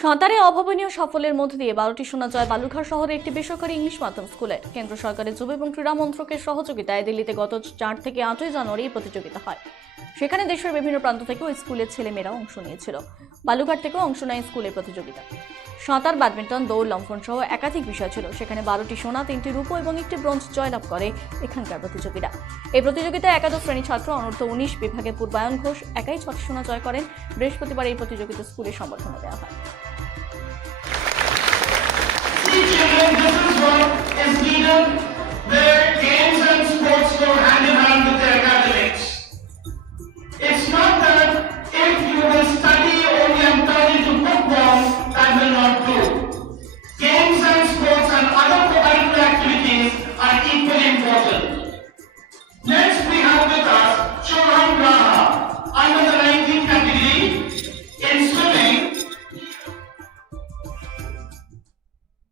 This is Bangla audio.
সাঁতারে অভাবনীয় সাফল্যের মধ্য দিয়ে বারোটি সোনা জয় বালুরঘাট শহরে একটি বেসরকারি ইংলিশ মাধ্যম স্কুলে কেন্দ্র সরকারের যুব এবং ক্রীড়া মন্ত্রকের সহযোগিতায় দিল্লিতে গত চার থেকে আটই জানুয়ারি প্রতিযোগিতা হয়। সেখানে দেশের বিভিন্ন প্রান্ত থেকেও স্কুলের ছেলেমেয়েরা অংশ নিয়েছিল। বালুঘাট থেকেও অংশ নেয় স্কুলের প্রতিযোগিতা। সাঁতার, ব্যাডমিন্টন, দৌড় লম্ফন সহ একাধিক বিষয় ছিল। সেখানে বারোটি সোনা, তিনটি রূপ এবং একটি ব্রোঞ্জ জয়লাভ করে এখানকার প্রতিযোগীরা। এই প্রতিযোগিতায় একাদশ শ্রেণি ছাত্র অনূর্ধ্ব উনিশ বিভাগে পূর্বায়ন ঘোষ একাই ছটি সোনা জয় করেন। বৃহস্পতিবার এই প্রতিযোগিতা স্কুলে সংবর্ধনা দেওয়া হয়। This is what is needed where games and sports go hand in hand with academics. It's not that if you will study only and turn into bookworms, that will not do. Games and sports and other co-curricular activities are equally important.